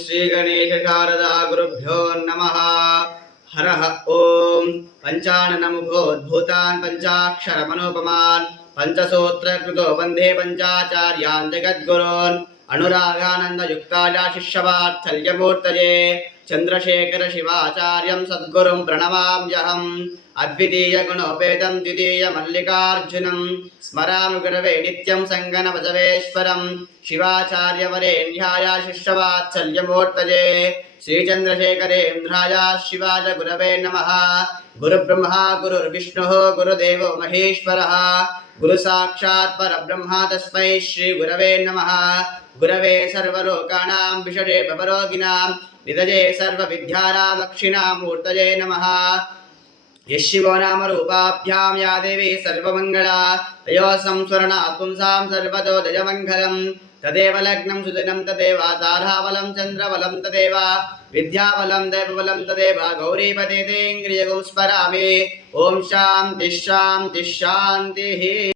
श्री गणेश शारदा गुरुभ्यो नमः। हरः ओम पंचाननमुखोद्भूतान् पंचाक्षरमनोपमान् पंचसूत्रकृतो वन्दे पंचाचार्यान् जगद्गुरोन् अनुरागानन्दयुक्ताय शिष्यवात्सल्यमूर्तये चंद्रशेखर शिवाचार्यं सद्गुरुं प्रणमाम्यहम्। अद्वितीय गुणोपेतं द्वितीय मल्लिकार्जुनं स्मरामि गुरवे नित्यं सङ्गनबसवेश्वरं शिवाचार्यवरेण्याय शिष्यवात्सल्यमूर्तये श्रीचन्द्रशेखरेन्द्राय शिवाय गुरवे नमः। गुरुब्रह्मा गुरुर्विष्णुः गुरुदेवो महेश्वरः गुरुसाक्षात् परब्रह्मा तस्मै श्रीगुरवे नमः। गुरवे सर्वलोकानां विषये भवरोगिणां निधये सर्वविद्यानां दक्षिणामूर्तये नमः। यशिवो नाम रूपाभ्यां या देवी सर्वमङ्गला तयो संस्मरणात् पुंसां सर्वतो जयमङ्गलं। तदेव लग्नं सुदिनं तदेव ताराबलं चन्द्रबलं तदेव विद्याबलं दैवबलं तदेव गौरीपते तेङ्ग्रियगुं स्मरामि। ॐ शान्तिः शान्तिः शान्तिः।